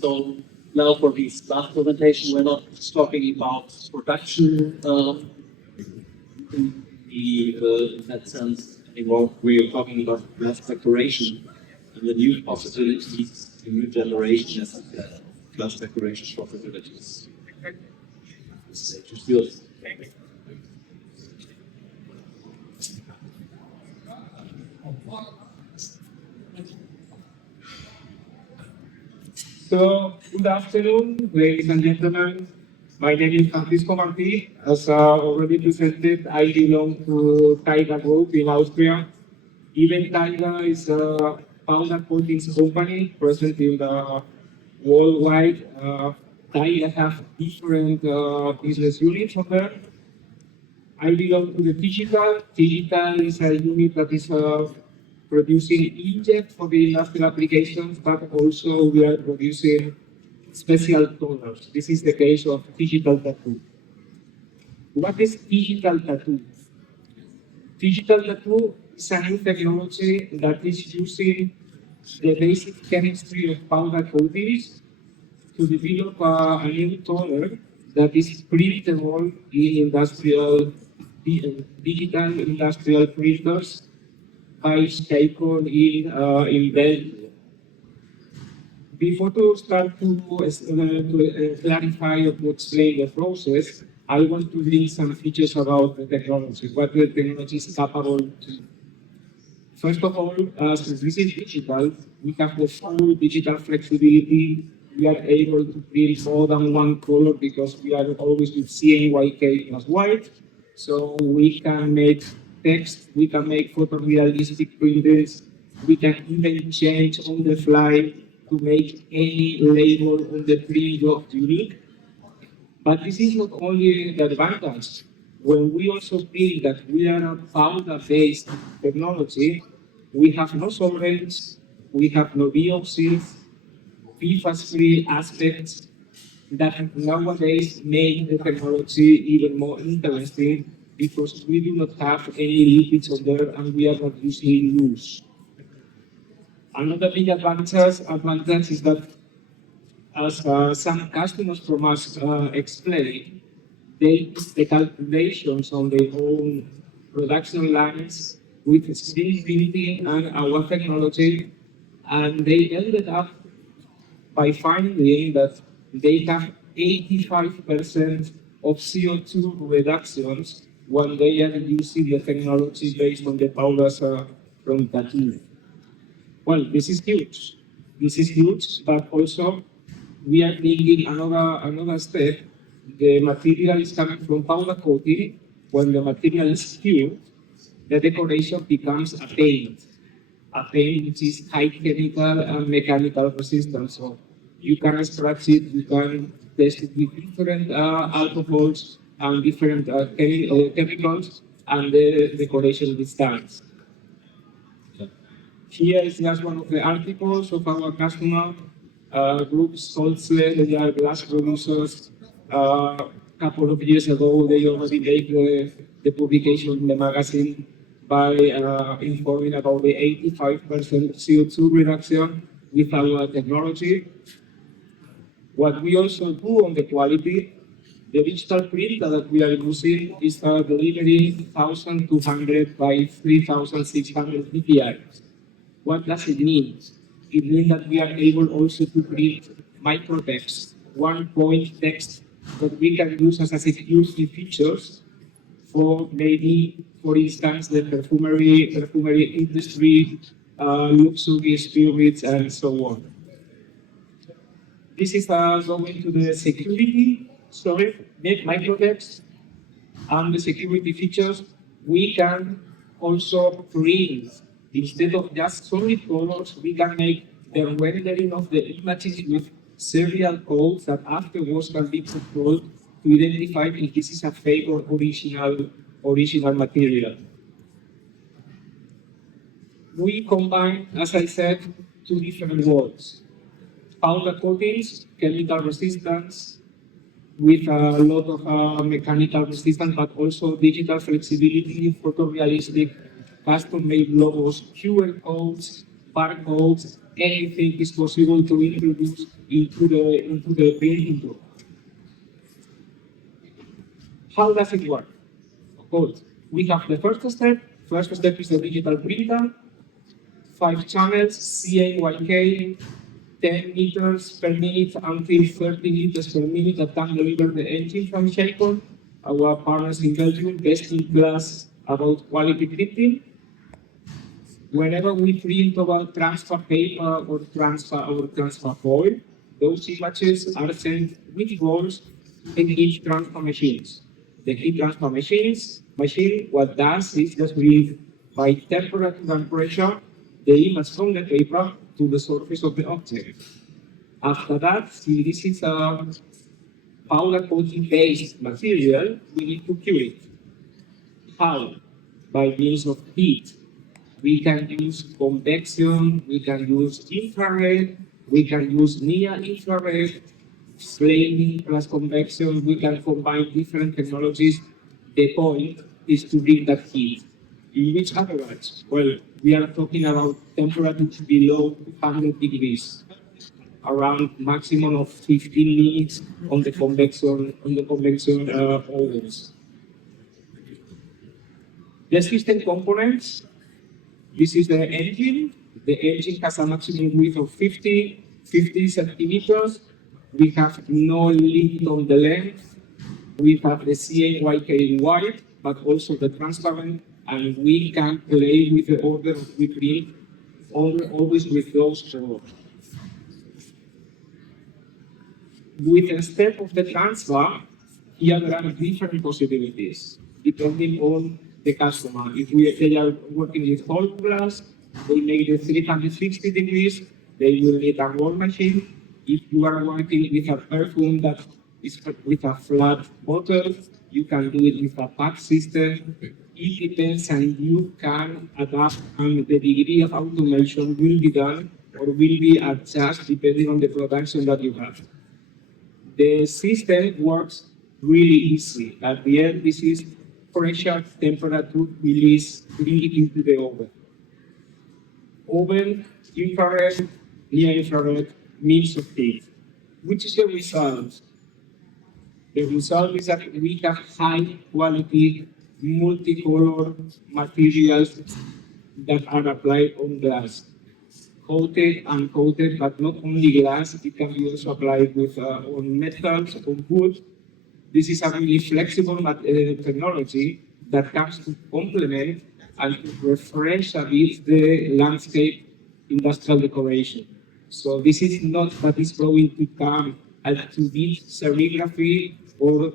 So now for this last presentation, we're not talking about production in that sense anymore. We're talking about glass decoration and the new possibilities, the new generation of glass decoration possibilities. So, good afternoon, ladies and gentlemen. My name is Martí. As already presented, I belong to TIGA Group in Austria. Even TIGA is a powder coatings company present in the worldwide. TIGA have different business units on there. I belong to the digital. Digital is a unit that is producing inkjet for the industrial applications, but also we are producing special toners. This is the case of digital tattoo. What is digital tattoo? Digital tattoo is a new technology that is using the basic chemistry of powder coatings to develop a new toner that is printable in industrial digital industrial printers by XEIKON in Belgium. Before to start to clarify or to explain the process, I want to bring some features about the technology, what the technology is capable to do. First of all, since this is digital, we have the full digital flexibility. We are able to print more than one color because we are always with CMYK plus white. So we can make text, we can make photorealistic printers, we can even change on the fly to make any label on the print look unique. But this is not only the advantage. When we also feel that we are a powder-based technology, we have no solvents, we have no biopsies, PFAS-free aspects that nowadays make the technology even more interesting because we do not have any lipids on there and we are not using loose. Another big advantage is that, as some customers from us explain, they do the calculations on their own production lines with screen printing and our technology, and they ended up by finding that they have 85% of CO2 reductions when they are using the technology based on the powders from tattoo. Well, this is huge. This is huge, but also we are taking another step. The material is coming from powder coating. When the material is cured, the decoration becomes a paint which is high chemical and mechanical resistance. So you can scratch it, you can test it with different alcohols and different chemicals, and the decoration withstands. Here is just one of the articles of our customer groups called SLE. They are glass producers. A couple of years ago, they already made the publication in the magazine by informing about the 85% CO2 reduction with our technology. What we also do on the quality, the digital printer that we are using is delivering 1,200 by 3,600 dpi. What does it mean? It means that we are able also to print microtext, one-point text that we can use as a security features for maybe, for instance, the perfumery industry, luxury spirits, and so on. This is going to the security, microtext, and the security features. We can also print. Instead of just solid colors, we can make the rendering of the images with serial codes that afterwards can be controlled to identify if this is a fake or original material. We combine, as I said, two different worlds. Powder coatings, chemical resistance, with a lot of mechanical resistance, but also digital flexibility, photorealistic, custom-made logos, QR codes, barcodes, anything is possible to introduce into the printing tool. How does it work? Good. We have the first step. First step is the digital printer. 5 channels, CAYK, 10 meters per minute until 30 meters per minute that can deliver the engine from XEIKON. Our partners in Belgium, best in class about quality printing. Whenever we print about transfer paper or transfer foil, those images are sent with rolls in heat transfer machines. The heat transfer machine, what does is just read by temperature and pressure the image from the paper to the surface of the object. After that, since this is a powder coating based material, we need to cure it. How? By means of heat. We can use convection, we can use infrared, we can use near infrared, flaming plus convection, we can combine different technologies. The point is to bring that heat. In which average? Well, we are talking about temperature below 200 degrees, around maximum of 15 minutes on the convection ovens. The system components. This is the engine. The engine has a maximum width of 50 centimeters. We have no limit on the length. We have the CAYK in white, but also the transparent, and we can play with the order we print, always with those colors. With the step of the transfer, here there are different possibilities, depending on the customer. If they are working with whole glass, they make the 360 degrees, they will need a roll machine. If you are working with a perfume that is with a flat bottle, you can do it with a pack system. It depends, and you can adapt, and the degree of automation will be done or will be adjusted depending on the production that you have. The system works really easy. At the end, this is pressure, temperature, release, bring it into the oven. Oven, infrared, near infrared, means of heat. Which is the result? The result is that we have high quality, multicolor materials that are applied on glass. Coated, uncoated, but not only glass, it can be also applied with on metals, on wood. This is a really flexible technology that comes to complement and to refresh a bit the landscape industrial decoration. So this is not that is going to come at 2D serigraphy or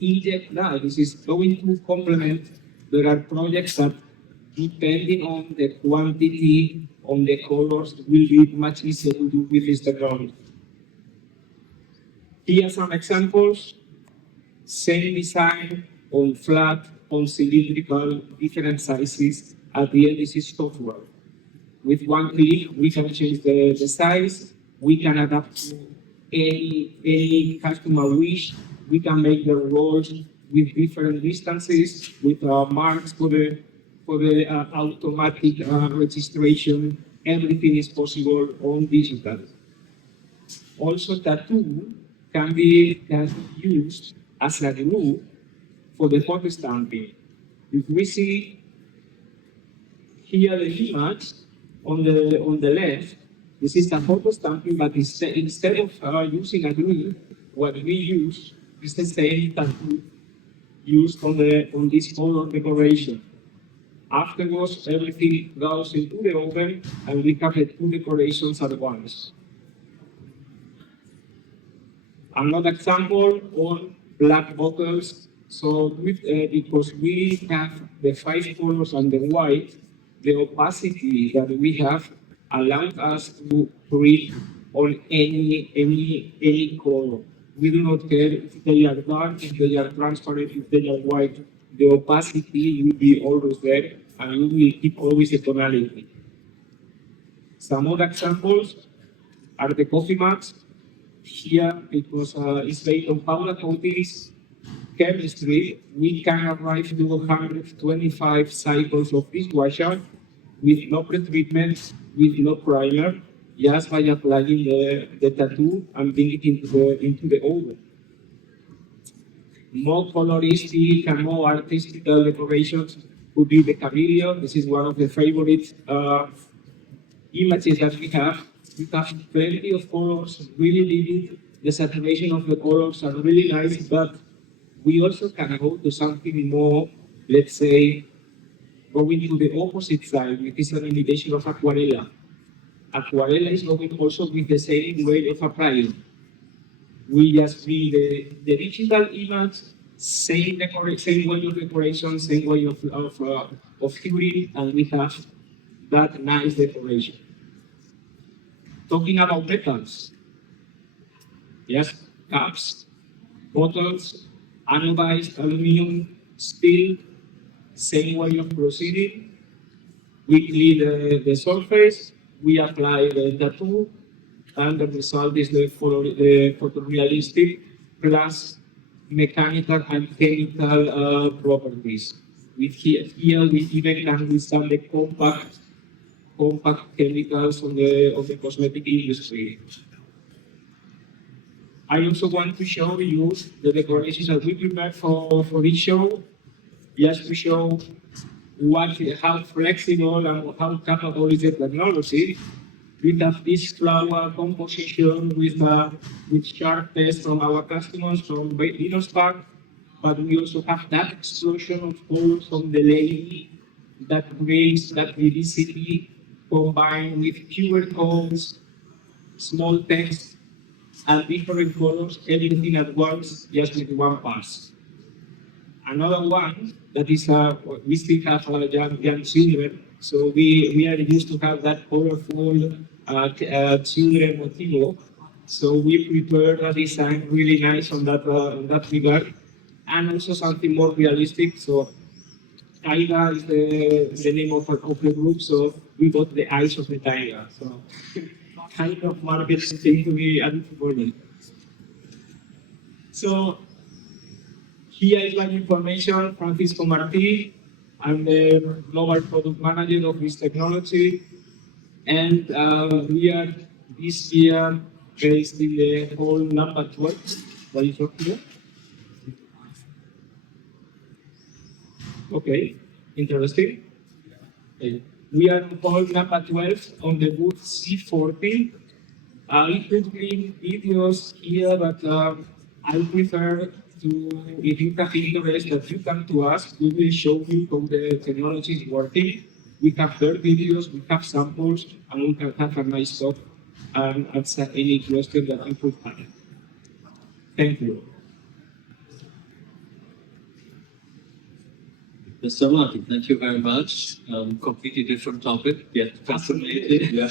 inject that. This is going to complement. There are projects that, depending on the quantity, on the colors, will be much easier to do with this technology. Here are some examples. Same design, on flat, on cylindrical, different sizes. At the end, this is software. With one click, we can change the size. We can adapt to any customer wish. We can make the rolls with different distances, with marks for the automatic registration. Everything is possible on digital. Also, tattoo can be used as a glue for the photo stamping. If we see here the image on the left, this is the photo stamping, but instead of using a glue, what we use is the same tattoo used on this color decoration. Afterwards, everything goes into the oven, and we have the two decorations at once. Another example on black bottles. So because we have the 5 colors and the white, the opacity that we have allows us to print on any color. We do not care if they are dark, if they are transparent, if they are white. The opacity will be always there, and we will keep always the tonality. Some other examples are the coffee mugs. Here, because it's based on powder coatings chemistry, we can arrive to 125 cycles of dishwasher. with no pretreatment, with no primer, just by applying the tattoo and bring it into the oven. More coloristic and more artistical decorations would be the chameleon. This is one of the favorite images that we have. We have plenty of colors, really vivid. The saturation of the colors are really nice, but we also can go to something more, let's say, going to the opposite side, which is an imitation of aquarella. Aquarella is going also with the same way of applying. We just read the digital image, same way of decoration, same way of theory, and we have that nice decoration. Talking about metals, yes, cups, bottles, anodized aluminum, steel, same way of proceeding. We clean the surface, we apply the tattoo, and the result is the photorealistic plus mechanical and chemical properties. Here we even can withstand the compact chemicals of the cosmetic industry. I also want to show you the decorations that we prepared for this show, just to show how flexible and how capable is the technology. We have this flower composition with sharp tests from our customers from Venus Park, but we also have that explosion of colors from the lady, that grace, that vividity, combined with QR codes, small text, and different colors, everything at once, just with one pass. Another one that is, we still have young children, so we are used to have that colorful children motivo. So we prepared a design really nice on that regard, and also something more realistic. So Tiger is the name of the group, so we got the eyes of the tiger. So kind of marketing seems to be unfortunate. So here is my information, Francisco Martí. I'm the global product manager of this technology, and we are this year based in the hall number 12. What is up here? Okay, interesting. We are in hall number 12 on the booth C14. I could bring videos here, but I prefer to, if you have interest, that you come to us. We will show you how the technology is working. We have their videos, we have samples, and we can have a nice talk and answer any question that you could have. Thank you. Mr. Martí, thank you very much. Completely different topic, yet fascinating. Yeah.